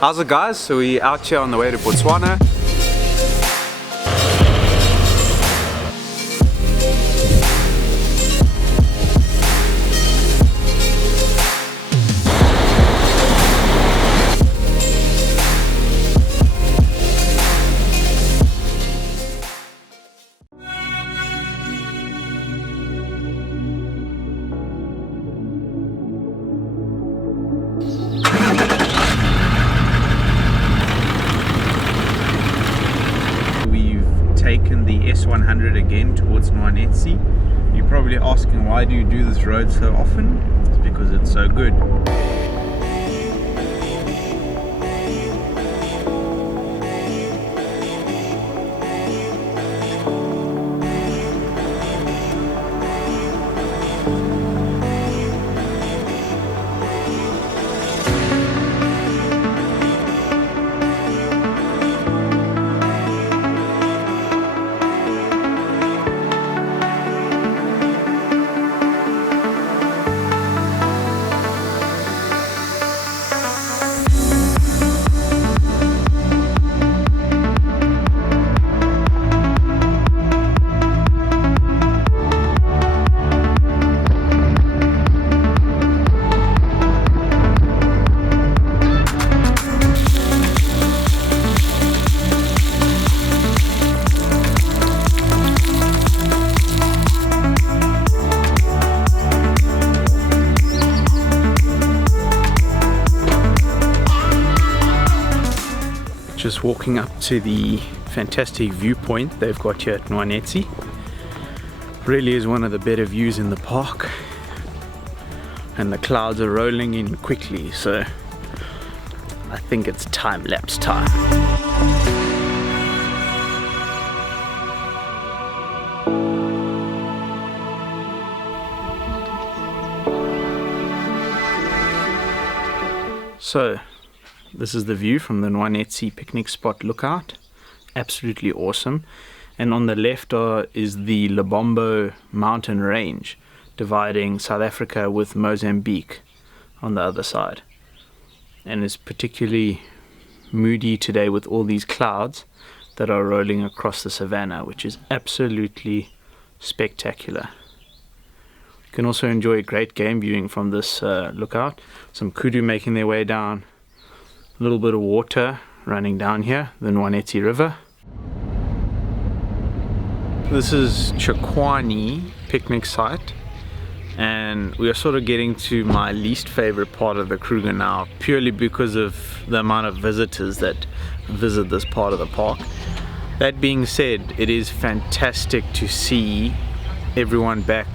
How's it, guys? So we're out here on the way to Botswana. Taken the S100 again towards Nwanetsi. You're probably asking, why do you do this road so often? It's because it's so good. Just walking up to the fantastic viewpoint they've got here at Nwanetsi. Really is one of the better views in the park, and the clouds are rolling in quickly, so I think it's time-lapse time. So this is the view from the Nwanetsi picnic spot lookout. Absolutely awesome. And on the left is the Lebombo mountain range, dividing South Africa with Mozambique on the other side. And it's particularly moody today with all these clouds that are rolling across the savannah, which is absolutely spectacular. You can also enjoy great game viewing from this lookout. Some kudu making their way down. A little bit of water running down here, the Nwanetsi River. This is Chikwani picnic site, and we are sort of getting to my least favorite part of the Kruger now, purely because of the amount of visitors that visit this part of the park. That being said, it is fantastic to see everyone back,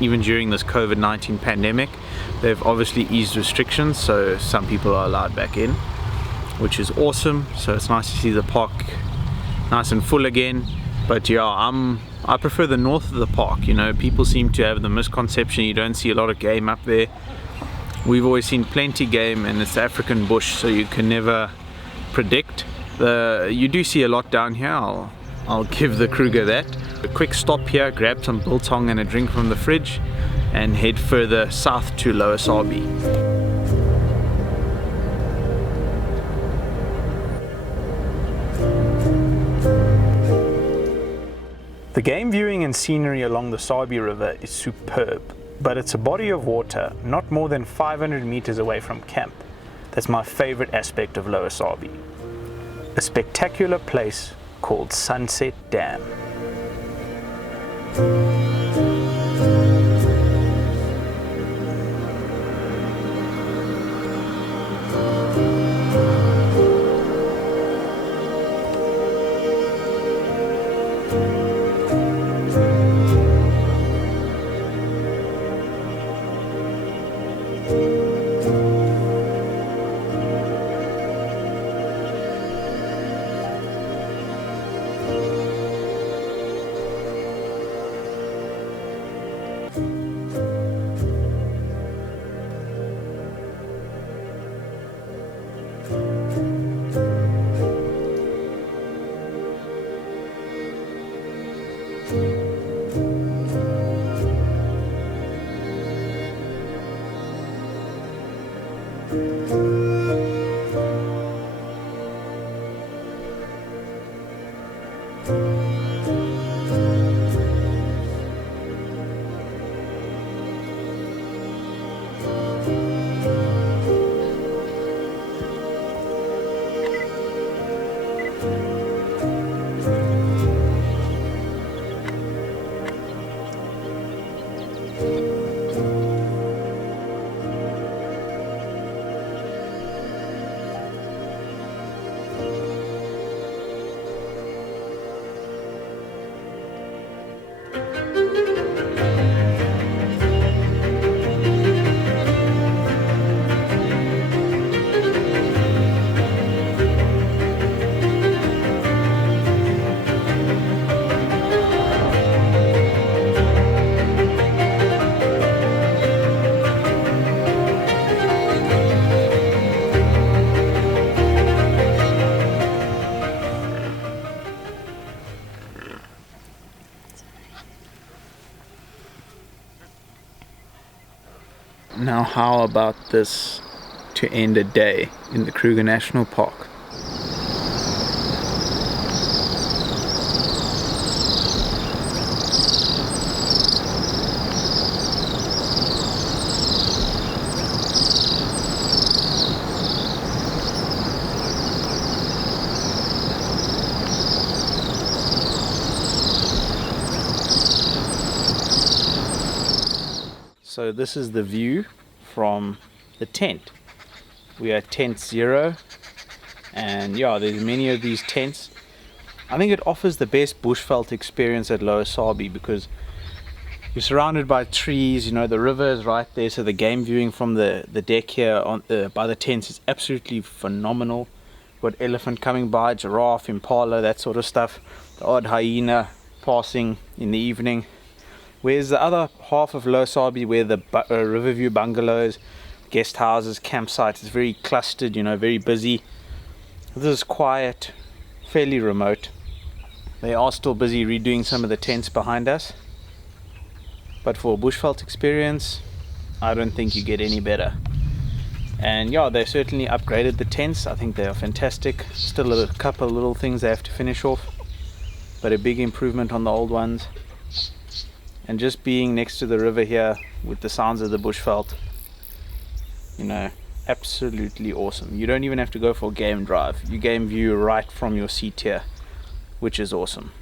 even during this COVID-19 pandemic. They've obviously eased restrictions, so some people are allowed back in, which is awesome. So it's nice to see the park nice and full again. But yeah, I prefer the north of the park. You know, people seem to have the misconception you don't see a lot of game up there. We've always seen plenty game, and it's the African bush, so you can never predict. You do see a lot down here, I'll give the Kruger that. A quick stop here, grab some biltong and a drink from the fridge, and head further south to Low Sabi. The game viewing and scenery along the Sabie River is superb, but it's a body of water not more than 500 meters away from camp. That's my favorite aspect of Low Sabi. A spectacular place called Sunset Dam. Now how about this to end a day in the Kruger National Park? So this is the view from the tent. We are at tent 0, and yeah, there's many of these tents. I think it offers the best bushveld experience at Low Sabi because you're surrounded by trees, you know, the river is right there, so the game viewing from the deck here on by the tents is absolutely phenomenal. Got elephant coming by, giraffe, impala, that sort of stuff, the odd hyena passing in the evening. Whereas the other half of Low Sabi, where the Riverview bungalows, guest houses, campsites, is very clustered, you know, very busy. This is quiet, fairly remote. They are still busy redoing some of the tents behind us. But for a bushveld experience, I don't think you get any better. And yeah, they certainly upgraded the tents. I think they are fantastic. Still a couple of little things they have to finish off, but a big improvement on the old ones. And just being next to the river here with the sounds of the bushveld, you know, absolutely awesome. You don't even have to go for a game drive. You game view right from your seat here, which is awesome.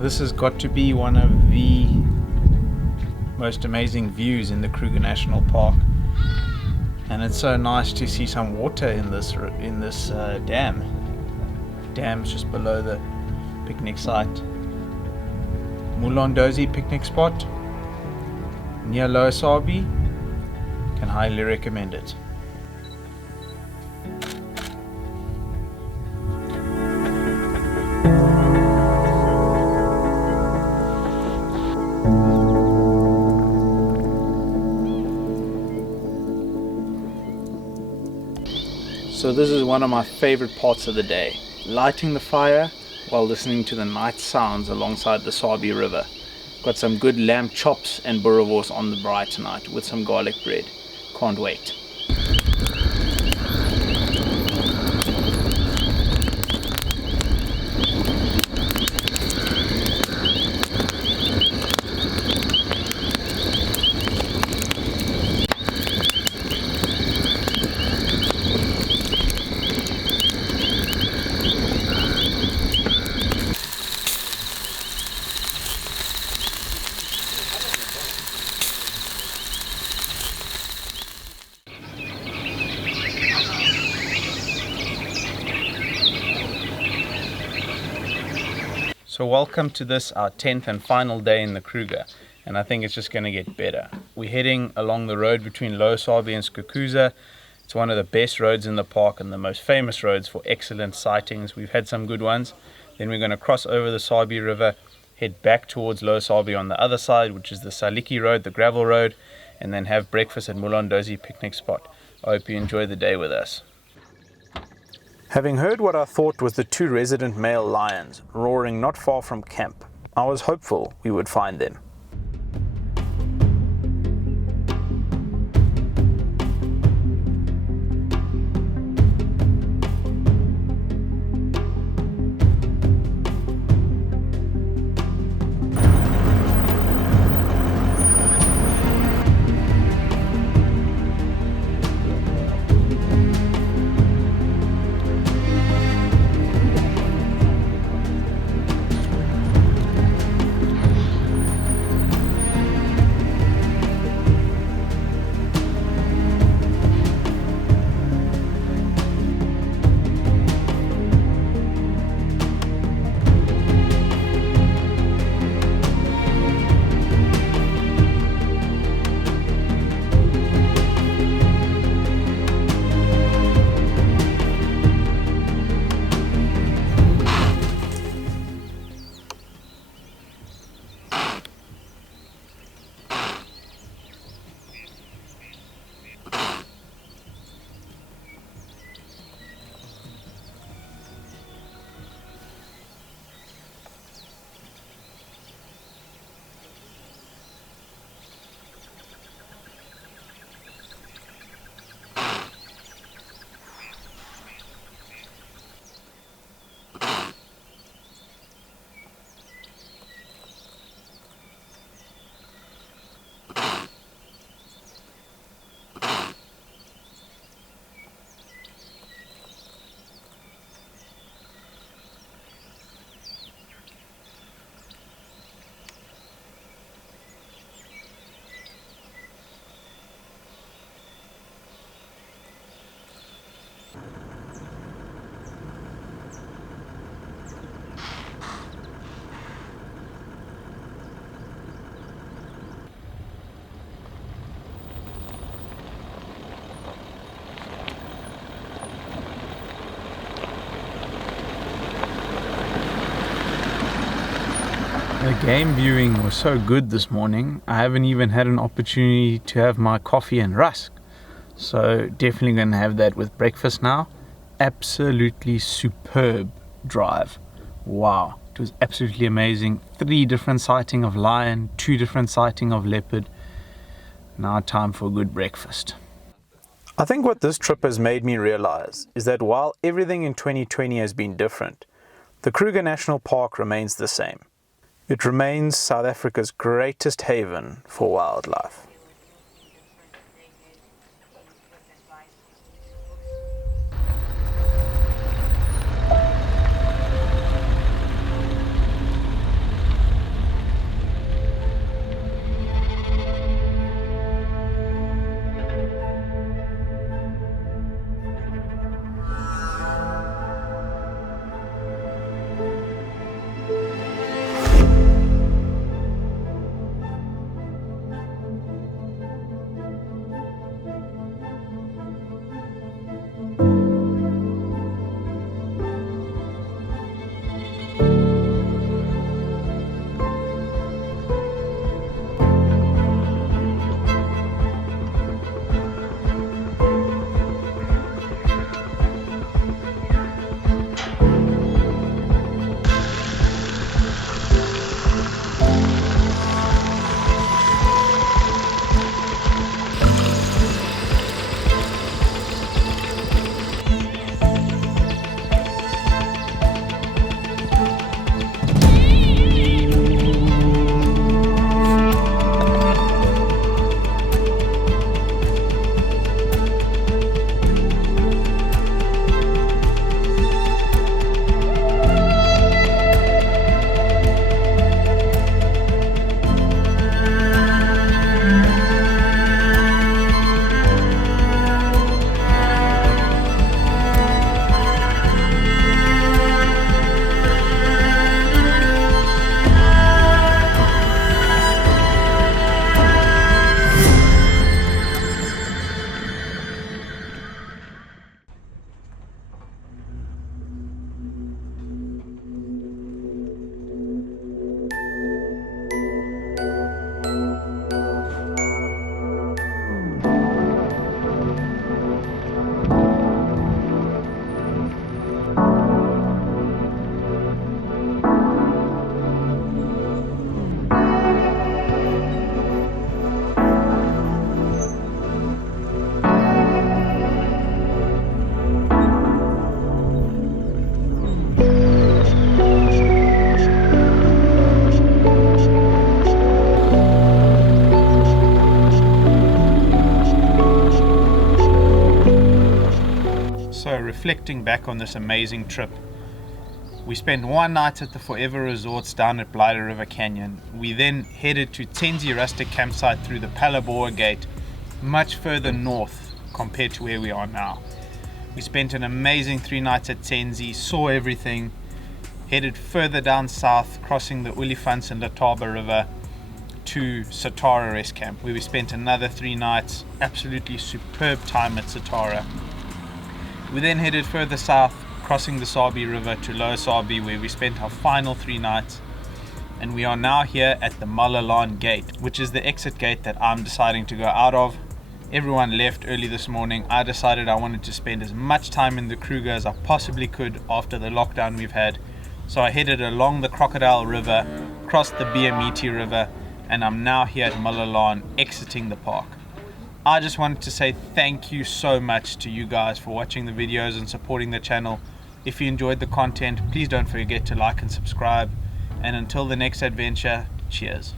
This has got to be one of the most amazing views in the Kruger National Park, and it's so nice to see some water in this dam. Dam's just below the picnic site. Mulan Doji picnic spot near Low Sabi. Can highly recommend it. So this is one of my favorite parts of the day, lighting the fire while listening to the night sounds alongside the Sabie River. Got some good lamb chops and boerewors on the braai tonight with some garlic bread. Can't wait. So welcome to this, our 10th and final day in the Kruger, and I think it's just going to get better. We're heading along the road between Low Sabi and Skukuza. It's one of the best roads in the park and the most famous roads for excellent sightings. We've had some good ones. Then we're going to cross over the Sabie River, head back towards Low Sabi on the other side, which is the Saliki Road, the gravel road, and then have breakfast at Mulan Doji picnic spot. I hope you enjoy the day with us. Having heard what I thought was the 2 resident male lions roaring not far from camp, I was hopeful we would find them. The game viewing was so good this morning, I haven't even had an opportunity to have my coffee and rusk. So definitely going to have that with breakfast now. Absolutely superb drive. Wow, it was absolutely amazing. 3 different sightings of lion, 2 different sightings of leopard. Now time for a good breakfast. I think what this trip has made me realize is that while everything in 2020 has been different, the Kruger National Park remains the same. It remains South Africa's greatest haven for wildlife. reflecting back on this amazing trip, we spent one night at the Forever Resorts down at Blighter River Canyon. We then headed to Tenzi Rustic Campsite through the Palaboa Gate, much further north compared to where we are now. We spent an amazing 3 nights at Tenzi, saw everything, headed further down south, crossing the Olifants and Letaba River to Satara Rest Camp, where we spent another 3 nights. Absolutely superb time at Satara. We then headed further south, crossing the Sabie River to Low Sabi, where we spent our final 3 nights. And we are now here at the Mulan Gate, which is the exit gate that I'm deciding to go out of. Everyone left early this morning. I decided I wanted to spend as much time in the Kruger as I possibly could after the lockdown we've had. So I headed along the Crocodile River, crossed the Biamiti River, and I'm now here at Mulan, exiting the park. I just wanted to say thank you so much to you guys for watching the videos and supporting the channel. If you enjoyed the content, please don't forget to like and subscribe. And until the next adventure, cheers.